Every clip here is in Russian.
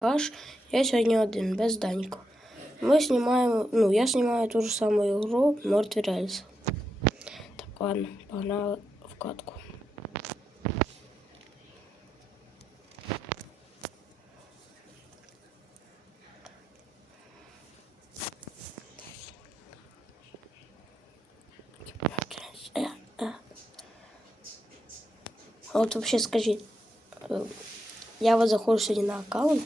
Каш. Я сьогодні один, без Данька. Ми знімаємо, ну, я знімаю ту ж саму ігру Мертві Рельси. Так, ладно, погнали в катку. Е, е. А От вообще скажіть, е, я от заходжу сьогодні на аккаунт,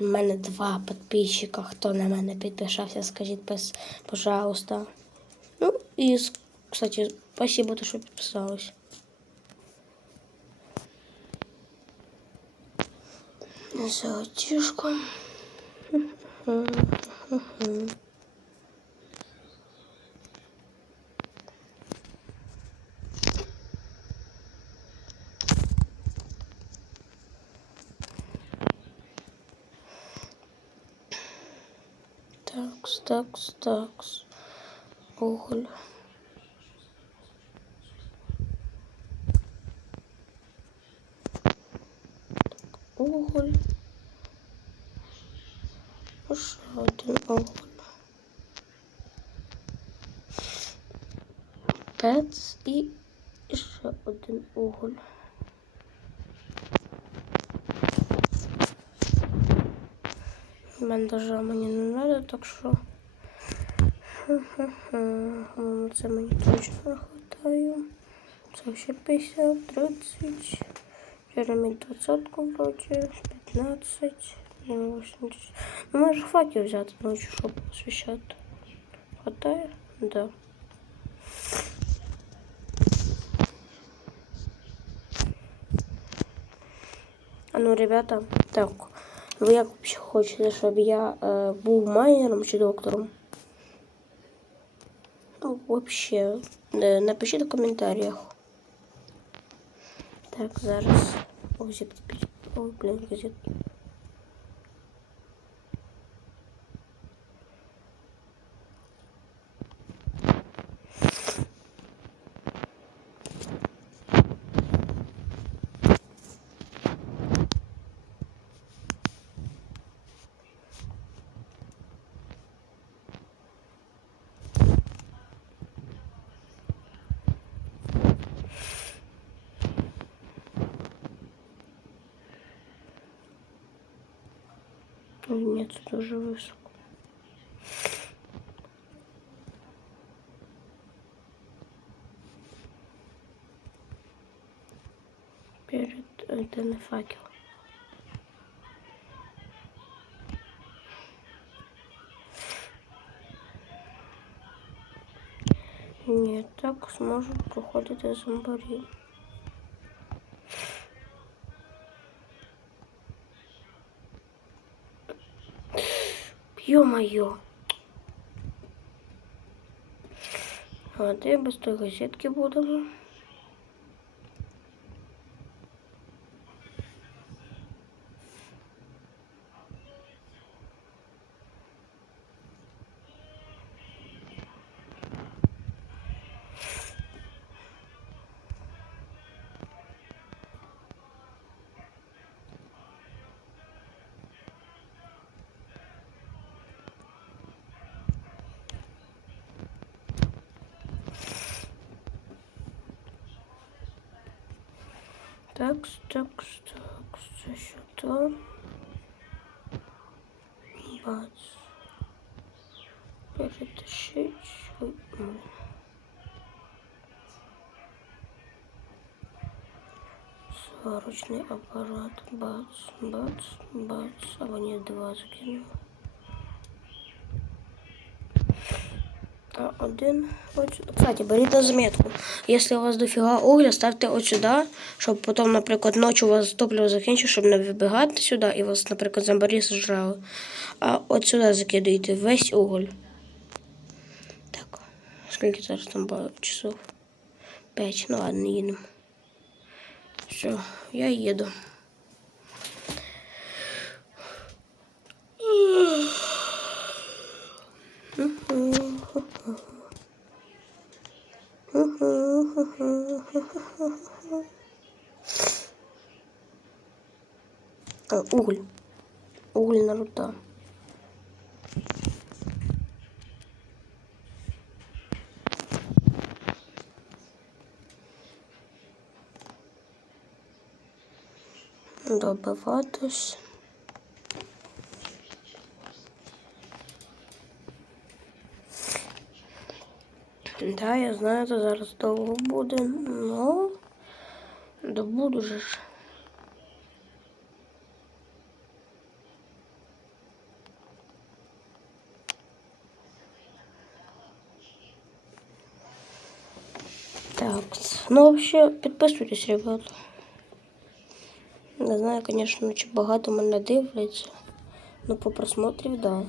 в мене два підписчика. Хто на мене підписався, скажіть, пос- пожалуйста. Ну, і, кстати, спасибо, що підписались. Золотишко. Такс, такс. Уголь. Уголь. Ще один уголь. Пец і ще один уголь. Бандажа мені не треба, так що. Ха-ха-ха. Це мені точно не хватає. Це ще 50, 30. Пірамід 20 вроді, 15, ну, 80. Ну, може факел взяти ночі, щоб освіщати. Хватає? Да. А ну, ребята, так, ви як вообще хочете, щоб я е, був майнером чи доктором? Ну, вообще, е, напишіть в коментарях. Так, зараз. Ой, блин, газетки. Нет, это уже высоко. Перед это не факел. Ні, так зможу проходити зомбарів. Ё-моё. А де без той газетки будемо? Такс, такс, такс, це що то? Бац. Перетащить. Сварочный аппарат. Бац, бац, бац. А вони два закинув. А один от сюди. Кстати, беріть на заметку. Якщо у вас дофіга угля, ставте от сюди, щоб потім, наприклад, ночі у вас топливо закінчилось, щоб не вибігати сюди і вас, наприклад, зомбарі зжрали. А от сюди закидуйте весь уголь. Так, скільки зараз там було часов? П'ять. Ну ладно, їдемо. Все, я їду. А, уголь. Угольна руда. Добиватись. Да, я знаю, це зараз довго буде, но добуду же. Так, ну вообще підписуйтесь, ребята. Не знаю, конечно, чи багато мене дивляться. Ну, по просмотрів, да.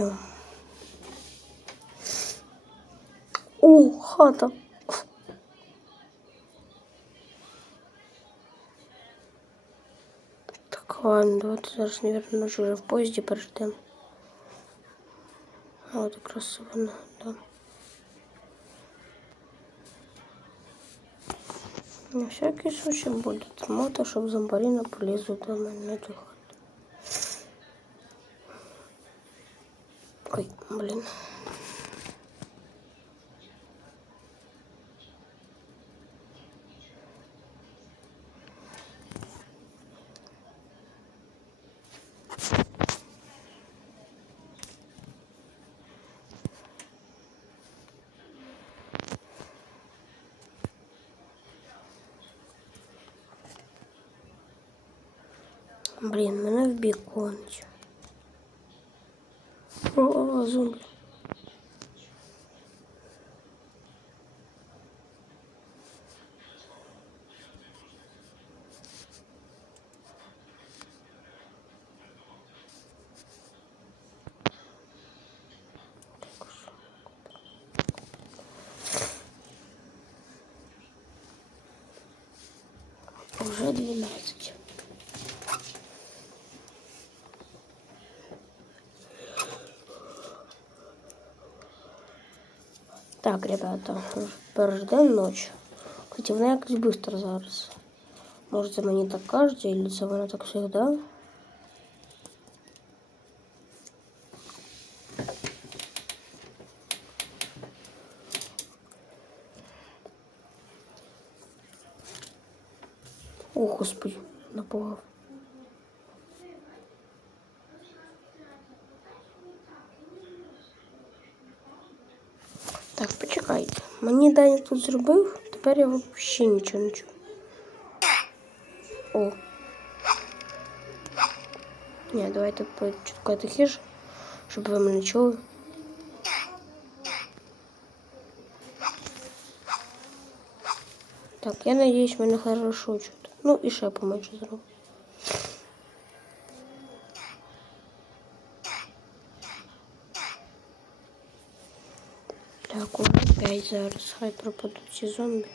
Идем. О, хата. Так, ладно, давайте зараз, наверное, уже в поезде переждем. А от якраз вона, да. На всякий случай буде тримати, щоб зомбарі не полізли до мене до хати. Ой, блін. Блін, мене в бік гонить. О, о, зомбі. Уже двенадцать. Так, ребята, переждем ночь. Кстати, вона якось быстро зараз. Може, це мені так кажеться, или це вона так всегда? О, господи, напугав. Так, почекайте. Мені Даня тут зробив, тепер я взагалі нічого не чую. О. Ні, давайте чутка тихіше, щоб ви мене чули. Так, я надіюсь, мене хорошо чути. Ну і ще поменше зроблю. Так, уже 5 зараз. Хай пропадуть ці зомбі.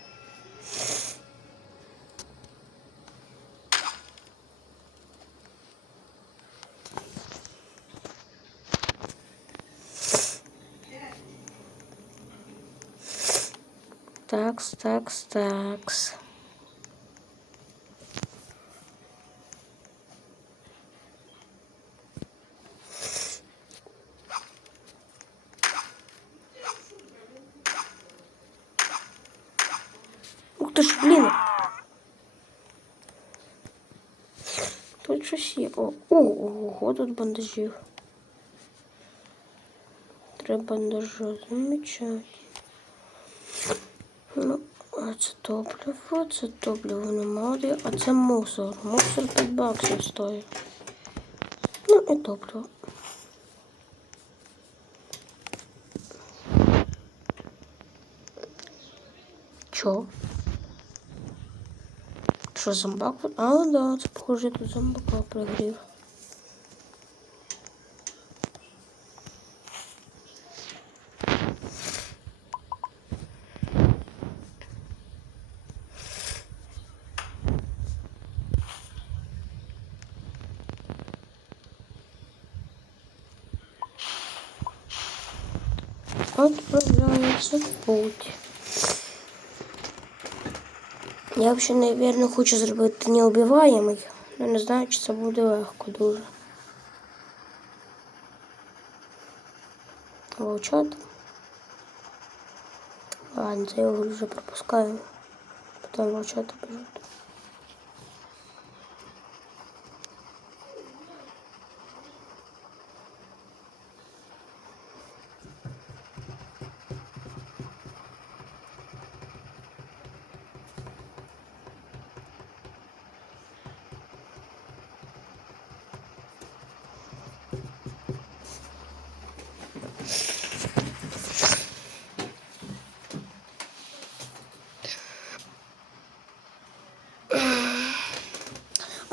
Такс, такс, такс. Тут щось є. О, ого, тут бандажів. Три бандажа, замечательно. Ну, а це топливо, це топливо немає, а це мусор. Мусор 5 баксів стоїть. Ну і топливо. Чо? Що зомбак? А, да, це похоже, тут зомбак прогрів. Отправляется в путь. Я взагалі, наверное, хочу зробити неубиваємий. але не знаю, чи це буде легко дуже. Волчат. Ладно, це я його вже пропускаю. Потім волчата біжуть.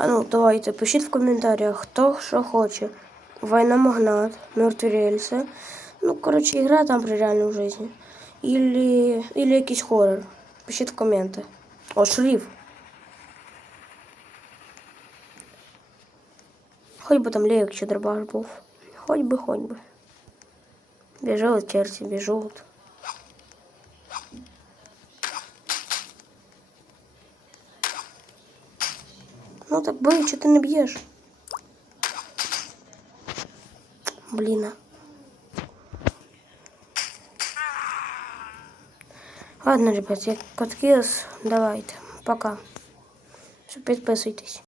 А ну, давайте, пишіть в коментарях, хто що хоче. Война Магнат, Мертві рельси. Ну, коротше, ігра там при реальній житті. Или, или якийсь хоррор. Пишіть в коменти. О, шриф. Хоть би там левик чи дробаш був. Хоть би, хоть би. Біжуть черці, біжуть. Ну так бий, що ти не б'єш? Блін. Ладно, ребят, я подкис. Давайте. Пока. Все, підписуйтесь.